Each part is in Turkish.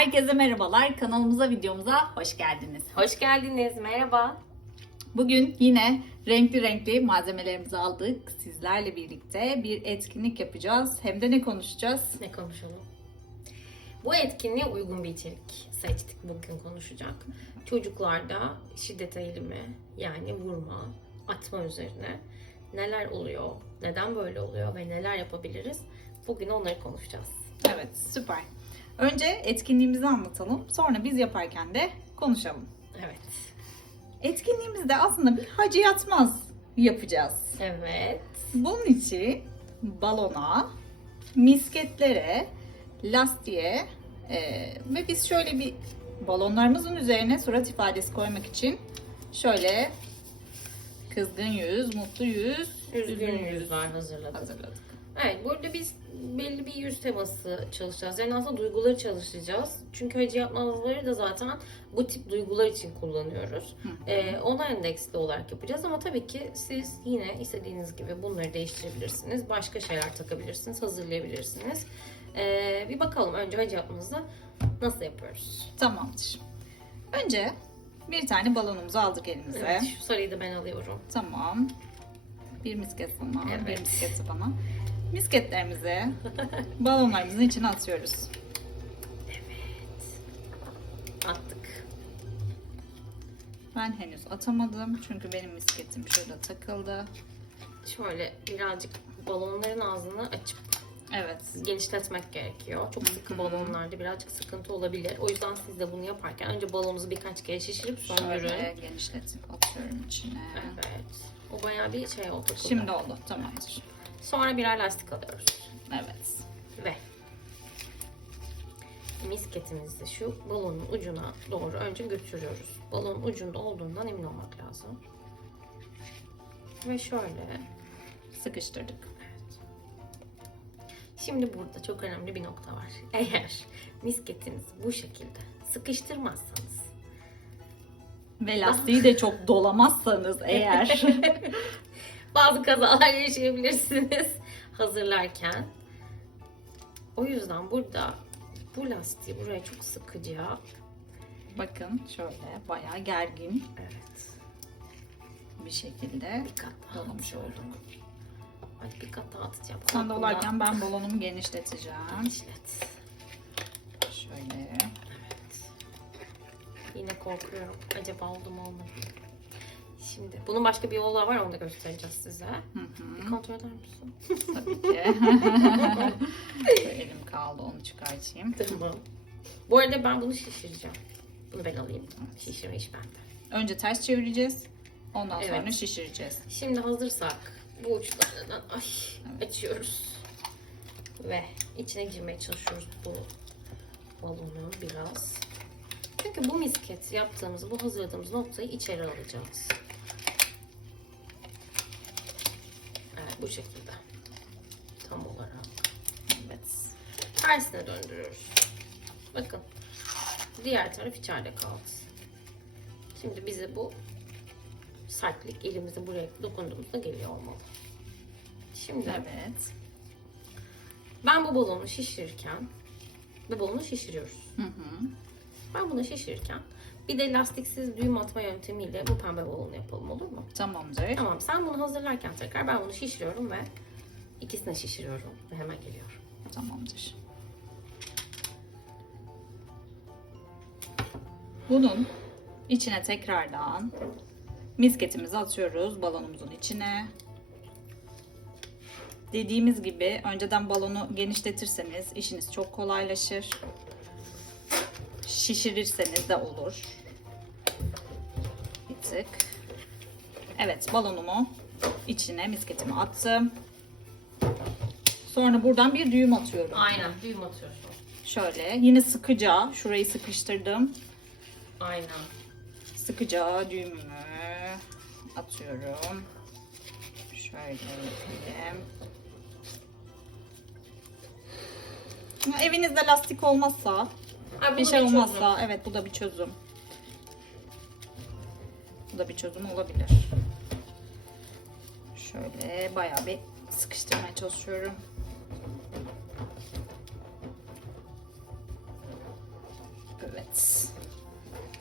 Herkese merhabalar. Kanalımıza, videomuza hoş geldiniz. Hoş geldiniz. Merhaba. Bugün yine renkli renkli malzemelerimizi aldık. Sizlerle birlikte bir etkinlik yapacağız. Hem de ne konuşacağız? Ne konuşalım? Bu etkinliğe uygun bir içerik seçtik bugün konuşacak. Çocuklarda şiddet eğilimi yani vurma, atma üzerine neler oluyor, neden böyle oluyor ve neler yapabiliriz? Bugün onları konuşacağız. Evet, süper. Önce etkinliğimizi anlatalım. Sonra biz yaparken de konuşalım. Evet. Etkinliğimizde aslında bir hacı yatmaz yapacağız. Evet. Bunun için balona, misketlere, lastiğe e, ve biz şöyle bir balonlarımızın üzerine surat ifadesi koymak için şöyle kızgın yüz, mutlu yüz, Üzgün yüzler hazırladık. hazırladık. Evet, burada biz belli bir yüz teması çalışacağız. Yani aslında duyguları çalışacağız. Çünkü hacı yapmaları da zaten bu tip duygular için kullanıyoruz. Ee, ona endeksli olarak yapacağız ama tabii ki siz yine istediğiniz gibi bunları değiştirebilirsiniz. Başka şeyler takabilirsiniz, hazırlayabilirsiniz. Ee, bir bakalım önce hacı yapmanızı nasıl yapıyoruz? Tamamdır. Önce bir tane balonumuzu aldık elimize. Evet, şu sarıyı da ben alıyorum. Tamam. Bir misket sana, bir Evet. misket bana. Misketlerimizi balonlarımızın içine atıyoruz. Attık. Ben henüz atamadım çünkü benim misketim şurada takıldı. Şöyle birazcık balonların ağzını açıp Evet. genişletmek gerekiyor. Çok sıkı balonlarda birazcık sıkıntı olabilir. O yüzden siz de bunu yaparken önce balonunuzu birkaç kere şişirip söndürün. Şöyle genişletip atıyorum içine. Evet. O bayağı bir şey oldu. Şimdi oldu. Tamamdır. Sonra birer lastik alıyoruz. Evet. Ve misketimizi şu balonun ucuna doğru önce götürüyoruz. Balonun ucunda olduğundan emin olmak lazım. Ve şöyle. Sıkıştırdık. Şimdi burada çok önemli bir nokta var. Eğer misketinizi bu şekilde sıkıştırmazsanız Ve lastiği de çok dolamazsanız eğer. bazı kazalar yaşayabilirsiniz hazırlarken. O yüzden burada bu lastiği buraya çok sıkıca Bakın şöyle bayağı gergin evet bir şekilde bir kat daha dolamış olduk. Ay bir kat daha atacağım. Sen Buna dolarken ben balonumu genişleteceğim. genişlet. Şöyle. Evet. Yine korkuyorum. Acaba oldu mu olmadı mı? Şimdi bunun başka bir yolu var onu da göstereceğiz size. Hı hı. Bir kontrol eder misin? Tabii ki. Elim kaldı onu çıkartayım. Tamam. Bu arada ben bunu şişireceğim. Bunu ben alayım. Şişirme iş bende. Önce ters çevireceğiz. Ondan sonra Evet. şişireceğiz. Şimdi hazırsak bu uçlarından ay, açıyoruz. Ve içine girmeye çalışıyoruz bu balonu biraz. Çünkü bu misket yaptığımız, bu hazırladığımız noktayı içeri alacağız. Bu şekilde. Tam olarak. Evet. Tersine döndürüyoruz. Bakın. Diğer taraf içeride kaldı. Şimdi bize bu sertlik elimizi buraya dokunduğumuzda geliyor olmalı. Şimdi Evet. ben bu balonu şişirirken bu balonu şişiriyoruz. Hı hı. Ben bunu şişirirken bir de lastiksiz düğüm atma yöntemiyle bu pembe balonu yapalım olur mu? Tamamdır. Tamam sen bunu hazırlarken tekrar ben bunu şişiriyorum ve ikisini şişiriyorum ve hemen geliyorum. Tamamdır. Bunun içine tekrardan misketimizi atıyoruz balonumuzun içine. Dediğimiz gibi önceden balonu genişletirseniz işiniz çok kolaylaşır. Şişirirseniz de olur. Bir tık. Evet balonumu içine misketimi attım. Sonra buradan bir düğüm atıyorum. Aynen düğüm atıyorsun. Şöyle yine sıkıca şurayı sıkıştırdım. Aynen. Sıkıca düğümümü atıyorum. Şöyle yapayım. Evinizde lastik olmazsa, Ay, bir şey olmazsa çözüm. evet bu da bir çözüm. Da bir çözüm olabilir. Şöyle bayağı bir sıkıştırmaya çalışıyorum. Evet.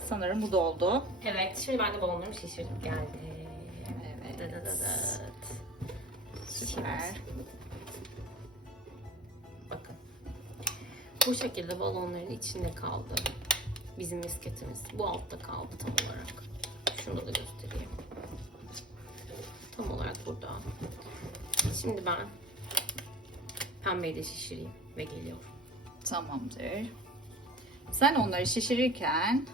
Sanırım bu da oldu. Evet, şimdi ben de balonlarımı şişirdim. Geldi. Evet. Dı dı dı dı. Süper. Bakın. Bu şekilde balonların içinde kaldı. Bizim misketimiz. Bu altta kaldı tam olarak. Şunu da göstereyim. Tam olarak burada. Şimdi ben pembeyi de şişireyim ve geliyorum. Tamamdır. Sen onları şişirirken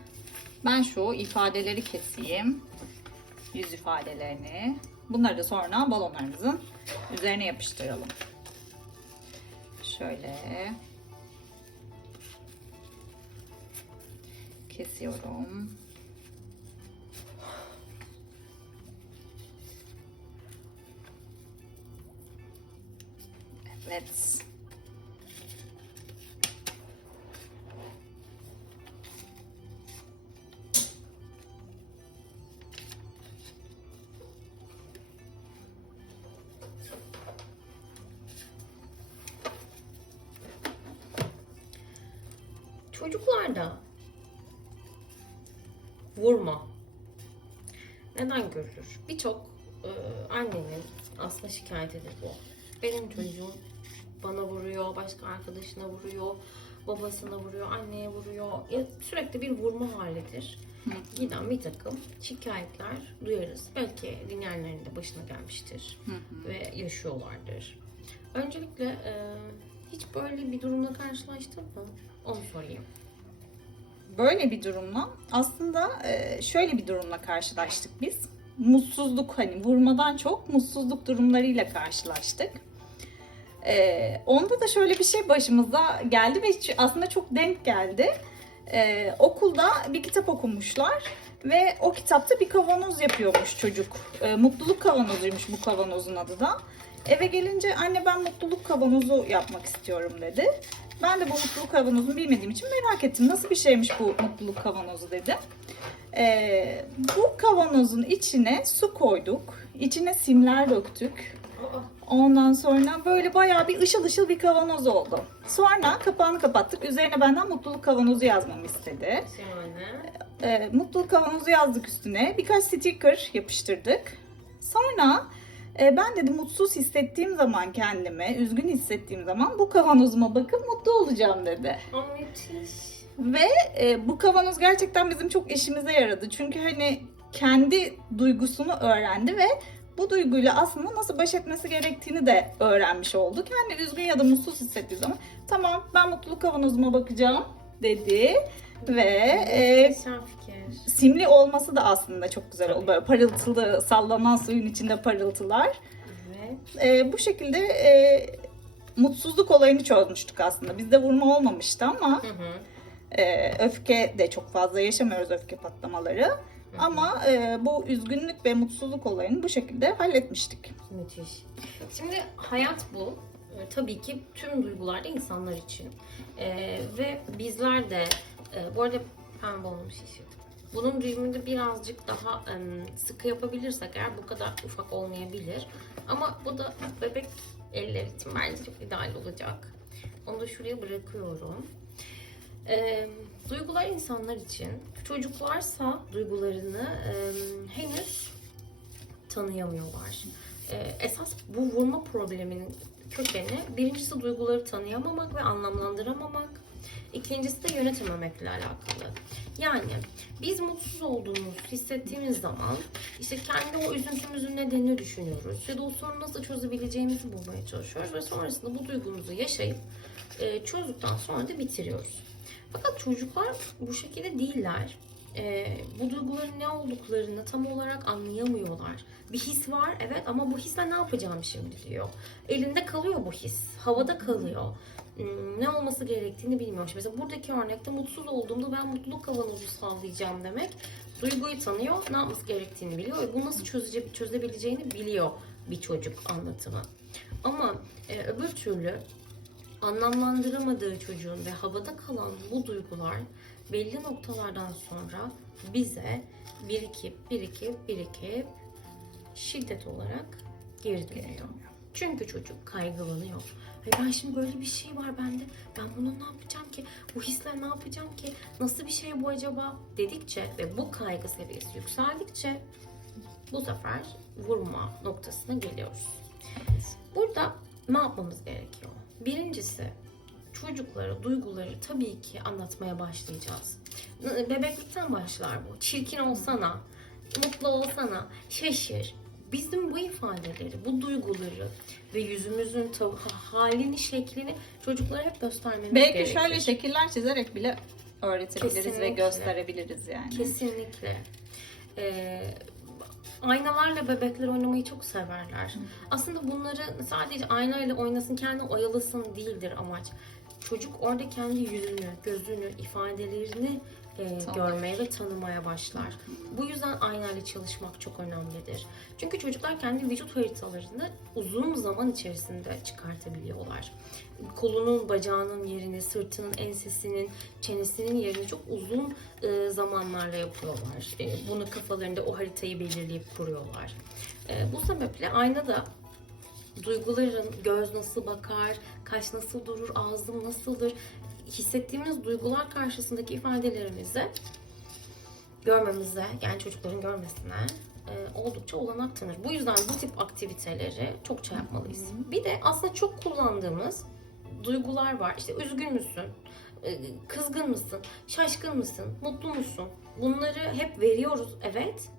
ben şu ifadeleri keseyim. Yüz ifadelerini. Bunları da sonra balonlarımızın üzerine yapıştıralım. Şöyle. Kesiyorum. Evet. Çocuklarda vurma neden görülür? Birçok e, annenin aslında şikayetidir bu. Benim çocuğum bana vuruyor, başka arkadaşına vuruyor, babasına vuruyor, anneye vuruyor. Ya sürekli bir vurma halidir. Giden bir takım şikayetler duyarız. Belki dinleyenlerin de başına gelmiştir Hı hı. ve yaşıyorlardır. Öncelikle e, hiç böyle bir durumla karşılaştın mı? Onu sorayım. Böyle bir durumla aslında e, şöyle bir durumla karşılaştık biz. Mutsuzluk hani vurmadan çok mutsuzluk durumlarıyla karşılaştık. E, onda da şöyle bir şey başımıza geldi ve aslında çok denk geldi. E, okulda bir kitap okumuşlar ve o kitapta bir kavanoz yapıyormuş çocuk. E, mutluluk kavanozuymuş bu kavanozun adı da. Eve gelince anne ben mutluluk kavanozu yapmak istiyorum dedi. Ben de bu mutluluk kavanozunu bilmediğim için merak ettim. Nasıl bir şeymiş bu mutluluk kavanozu dedim. Ee, bu kavanozun içine su koyduk. İçine simler döktük. Ondan sonra böyle bayağı bir ışıl ışıl bir kavanoz oldu. Sonra kapağını kapattık. Üzerine benden mutluluk kavanozu yazmamı istedi. Şahane. Ee, mutluluk kavanozu yazdık üstüne. Birkaç sticker yapıştırdık. Sonra e, ben dedim mutsuz hissettiğim zaman kendimi, üzgün hissettiğim zaman bu kavanozuma bakıp mutlu olacağım dedi. Aa, müthiş. Ve e, bu kavanoz gerçekten bizim çok işimize yaradı. Çünkü hani kendi duygusunu öğrendi ve bu duyguyla aslında nasıl baş etmesi gerektiğini de öğrenmiş oldu. Kendi üzgün ya da mutsuz hissettiği zaman tamam ben mutluluk kavanozuma bakacağım dedi. Ve e, simli olması da aslında çok güzel oldu. Böyle parıltılı, sallanan suyun içinde parıltılar. Evet. E, bu şekilde e, mutsuzluk olayını çözmüştük aslında. Bizde vurma olmamıştı ama Hı hı. e, öfke de çok fazla yaşamıyoruz öfke patlamaları. Ama e, bu üzgünlük ve mutsuzluk olayını bu şekilde halletmiştik. Müthiş. Şimdi hayat bu. Ee, Tabii ki tüm duygularda insanlar için. Ee, ve bizler de, e, bu arada pembe şişirdim. Bunun düğümünü birazcık daha sıkı yapabilirsek eğer bu kadar ufak olmayabilir. Ama bu da bebek eller için bence çok ideal olacak. Onu da şuraya bırakıyorum. Duygular insanlar için. Çocuklarsa duygularını em, henüz tanıyamıyorlar. Ee, esas bu vurma probleminin kökeni birincisi duyguları tanıyamamak ve anlamlandıramamak. İkincisi de yönetememekle alakalı. Yani biz mutsuz olduğumuz hissettiğimiz zaman işte kendi o üzüntümüzün nedenini düşünüyoruz ya da o sorunu nasıl çözebileceğimizi bulmaya çalışıyoruz ve sonrasında bu duygumuzu yaşayıp e, çözdükten sonra da bitiriyoruz. Fakat çocuklar bu şekilde değiller. Ee, bu duyguların ne olduklarını tam olarak anlayamıyorlar. Bir his var evet ama bu hisle ne yapacağım şimdi diyor. Elinde kalıyor bu his. Havada kalıyor. Hmm, Ne olması gerektiğini bilmiyor. Mesela buradaki örnekte mutsuz olduğumda ben mutluluk kavanozu sağlayacağım demek. Duyguyu tanıyor, ne yapması gerektiğini biliyor ve bu nasıl çözece, çözebileceğini biliyor bir çocuk anlatımı. Ama e, öbür türlü anlamlandıramadığı çocuğun ve havada kalan bu duygular belli noktalardan sonra bize birikip birikip birikip şiddet olarak geri dönüyor. Çünkü çocuk kaygılanıyor. Ay ben şimdi böyle bir şey var bende. Ben bunu ne yapacağım ki? Bu hisle ne yapacağım ki? Nasıl bir şey bu acaba? Dedikçe ve bu kaygı seviyesi yükseldikçe bu sefer vurma noktasına geliyoruz. Burada ne yapmamız gerekiyor? Birincisi çocuklara duyguları tabii ki anlatmaya başlayacağız. Bebeklikten başlar bu. Çirkin olsana, mutlu olsana, şaşır. Bizim bu ifadeleri, bu duyguları ve yüzümüzün halini, şeklini çocuklara hep göstermemiz Belki gerekir. şöyle şekiller çizerek bile öğretebiliriz ve Kesinlikle. gösterebiliriz yani. Kesinlikle. Ee, aynalarla bebekler oynamayı çok severler. Aslında bunları sadece aynayla oynasın, kendi oyalasın değildir amaç. Çocuk orada kendi yüzünü, gözünü, ifadelerini e, görmeye ve tanımaya başlar. Bu yüzden aynayla çalışmak çok önemlidir. Çünkü çocuklar kendi vücut haritalarını uzun zaman içerisinde çıkartabiliyorlar. Kolunun, bacağının yerini, sırtının, ensesinin, çenesinin yerini çok uzun e, zamanlarla yapıyorlar. E, bunu kafalarında o haritayı belirleyip kuruyorlar. E, bu sebeple aynada duyguların göz nasıl bakar, kaş nasıl durur, ağzım nasıldır, hissettiğimiz duygular karşısındaki ifadelerimizi görmemize, yani çocukların görmesine e, oldukça olanak tanır. Bu yüzden bu tip aktiviteleri çokça yapmalıyız. Bir de aslında çok kullandığımız duygular var. İşte üzgün müsün? E, Kızgın mısın? Şaşkın mısın? Mutlu musun? Bunları hep veriyoruz evet.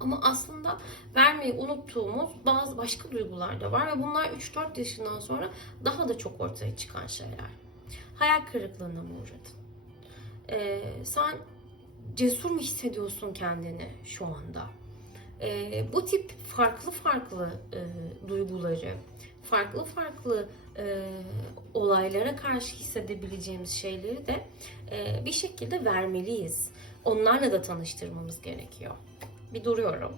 Ama aslında vermeyi unuttuğumuz bazı başka duygular da var ve bunlar 3-4 yaşından sonra daha da çok ortaya çıkan şeyler. Hayal kırıklığına mı uğradın? Ee, sen cesur mu hissediyorsun kendini şu anda? Ee, bu tip farklı farklı e, duyguları, farklı farklı e, olaylara karşı hissedebileceğimiz şeyleri de e, bir şekilde vermeliyiz. Onlarla da tanıştırmamız gerekiyor. Bir duruyorum.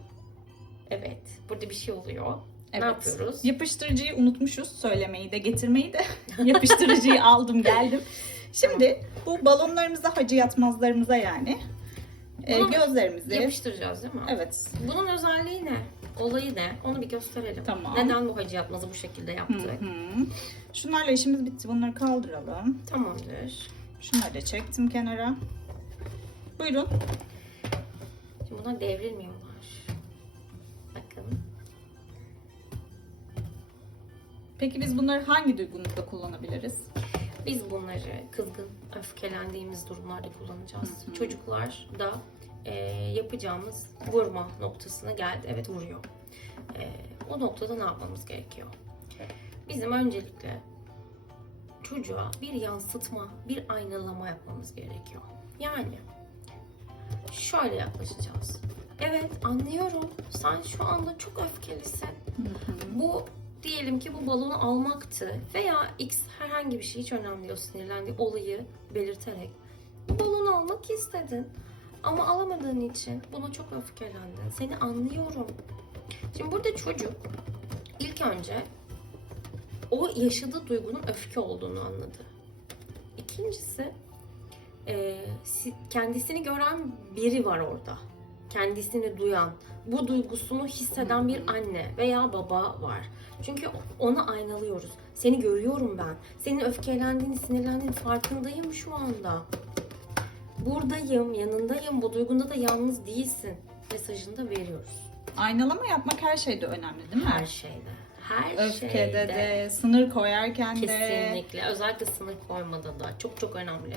Evet, burada bir şey oluyor. Evet. Ne yapıyoruz? Yapıştırıcıyı unutmuşuz söylemeyi de getirmeyi de. Yapıştırıcıyı aldım geldim. Şimdi bu balonlarımıza hacı yatmazlarımıza yani e, Bunu gözlerimizi Yapıştıracağız değil mi? evet Bunun özelliği ne? Olayı ne? Onu bir gösterelim. Tamam. Neden bu hacı yapmazı bu şekilde Hı yaptık? hı. Şunlarla işimiz bitti. Bunları kaldıralım. Tamamdır. Şunları da çektim kenara. Buyurun. Şimdi bunlar devrilmiyorlar. Peki biz bunları hangi duygumuzda kullanabiliriz? Biz bunları kızgın, öfkelendiğimiz durumlarda kullanacağız. Hı hı. Çocuklar da e, yapacağımız vurma noktasına geldi. Evet vuruyor. E, o noktada ne yapmamız gerekiyor? Bizim öncelikle çocuğa bir yansıtma, bir aynalama yapmamız gerekiyor. Yani şöyle yaklaşacağız. Evet anlıyorum. Sen şu anda çok öfkelisin. Bu diyelim ki bu balonu almaktı veya X herhangi bir şey hiç önemli değil sinirlendiği olayı belirterek balonu almak istedin ama alamadığın için buna çok öfkelendin. Seni anlıyorum. Şimdi burada çocuk ilk önce o yaşadığı duygunun öfke olduğunu anladı. İkincisi e, si- kendisini gören biri var orada. Kendisini duyan, bu duygusunu hisseden bir anne veya baba var. Çünkü onu aynalıyoruz. Seni görüyorum ben. Senin öfkelendiğini, sinirlendiğini farkındayım şu anda. Buradayım, yanındayım. Bu duygunda da yalnız değilsin. Mesajını da veriyoruz. Aynalama yapmak her şeyde önemli değil mi? Her şeyde. Her Öfkede şeyde. de, sınır koyarken de. Kesinlikle. Özellikle sınır koymada da çok çok önemli.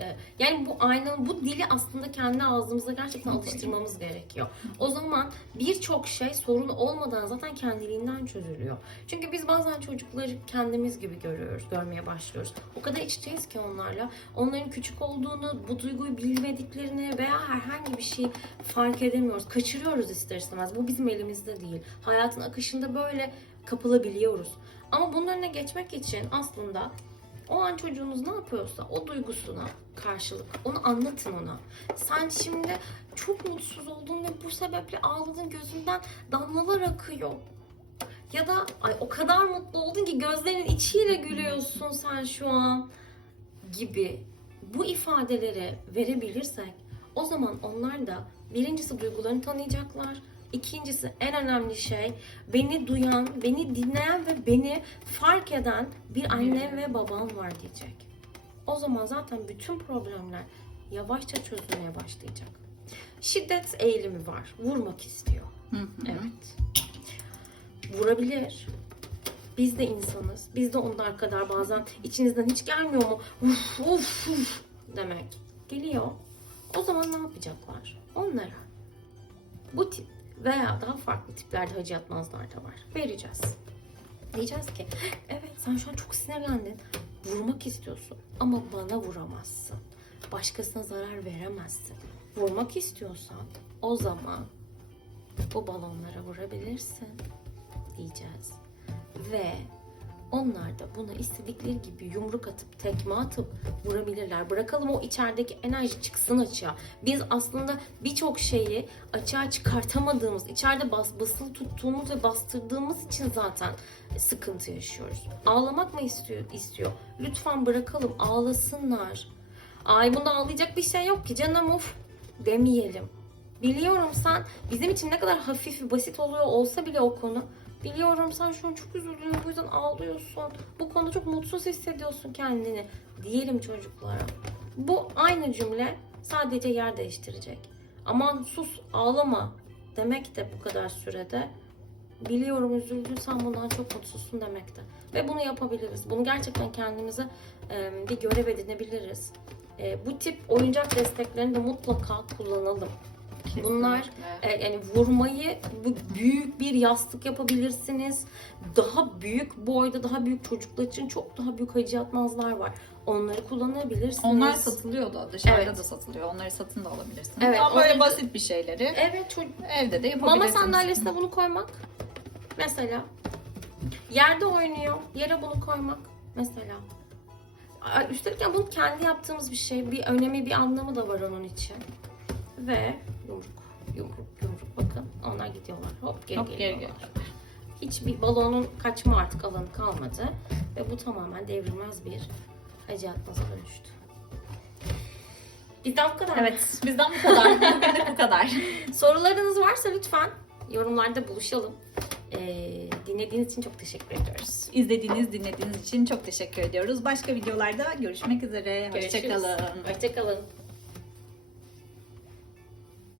Ee, yani bu aynanın, bu dili aslında kendi ağzımıza gerçekten alıştırmamız gerekiyor. O zaman birçok şey sorun olmadan zaten kendiliğinden çözülüyor. Çünkü biz bazen çocukları kendimiz gibi görüyoruz, görmeye başlıyoruz. O kadar iç içeyiz ki onlarla. Onların küçük olduğunu, bu duyguyu bilmediklerini veya herhangi bir şey fark edemiyoruz. Kaçırıyoruz ister istemez. Bu bizim elimizde değil. Hayatın akışında böyle kapılabiliyoruz. Ama bunun önüne geçmek için aslında o an çocuğunuz ne yapıyorsa o duygusuna karşılık onu anlatın ona. Sen şimdi çok mutsuz oldun ve bu sebeple ağladın gözünden damlalar akıyor. Ya da ay o kadar mutlu oldun ki gözlerinin içiyle gülüyorsun sen şu an gibi bu ifadeleri verebilirsek o zaman onlar da birincisi duygularını tanıyacaklar. İkincisi en önemli şey beni duyan, beni dinleyen ve beni fark eden bir annem ve babam var diyecek. O zaman zaten bütün problemler yavaşça çözülmeye başlayacak. Şiddet eğilimi var. Vurmak istiyor. Hı hı. Evet. Vurabilir. Biz de insanız. Biz de onlar kadar bazen içinizden hiç gelmiyor mu? Uf uf uf demek. Geliyor. O zaman ne yapacaklar? Onlara bu tip veya daha farklı tiplerde hacı yatmazlar da var. Vereceğiz. Diyeceğiz ki evet sen şu an çok sinirlendin. Vurmak istiyorsun ama bana vuramazsın. Başkasına zarar veremezsin. Vurmak istiyorsan o zaman bu balonlara vurabilirsin diyeceğiz. Ve onlar da buna istedikleri gibi yumruk atıp tekme atıp vurabilirler. Bırakalım o içerideki enerji çıksın açığa. Biz aslında birçok şeyi açığa çıkartamadığımız, içeride bas, basılı tuttuğumuz ve bastırdığımız için zaten sıkıntı yaşıyoruz. Ağlamak mı istiyor? istiyor. Lütfen bırakalım ağlasınlar. Ay bunda ağlayacak bir şey yok ki canım uf demeyelim. Biliyorum sen bizim için ne kadar hafif ve basit oluyor olsa bile o konu. Biliyorum sen şu an çok üzüldün bu yüzden ağlıyorsun. Bu konuda çok mutsuz hissediyorsun kendini. Diyelim çocuklara. Bu aynı cümle sadece yer değiştirecek. Aman sus ağlama demek de bu kadar sürede biliyorum üzüldün sen bundan çok mutsuzsun demekte. Ve bunu yapabiliriz. Bunu gerçekten kendimize e, bir görev edinebiliriz. E, bu tip oyuncak desteklerini de mutlaka kullanalım. Bunlar Kesinlikle. e, yani vurmayı bu büyük bir yastık yapabilirsiniz. Daha büyük boyda daha büyük çocuklar için çok daha büyük hacı yatmazlar var. Onları kullanabilirsiniz. Onlar satılıyor da dışarıda Evet. da satılıyor. Onları satın da alabilirsiniz. Evet, Ama böyle onları- basit bir şeyleri Evet çocuk evde de Mama yapabilirsiniz. sandalyesine bunu koymak. Mesela. Yerde oynuyor. Yere bunu koymak. Mesela. Ay, Üstelik yani bunu kendi yaptığımız bir şey. Bir önemi, bir anlamı da var onun için. Ve yumruk. Yumruk, yumruk. Bakın onlar gidiyorlar. Hop geri Hop, geri geliyorlar. Hiçbir balonun kaçma artık alanı kalmadı. Ve bu tamamen devrilmez bir hacı atmaza dönüştü. Bizden bu kadar. Evet bizden bu kadar. Bugünlük bu kadar. Sorularınız varsa lütfen yorumlarda buluşalım. Ee, dinlediğiniz için çok teşekkür ediyoruz. İzlediğiniz, dinlediğiniz için çok teşekkür ediyoruz. Başka videolarda görüşmek üzere. Görüşürüz. Hoşçakalın. Hoşçakalın.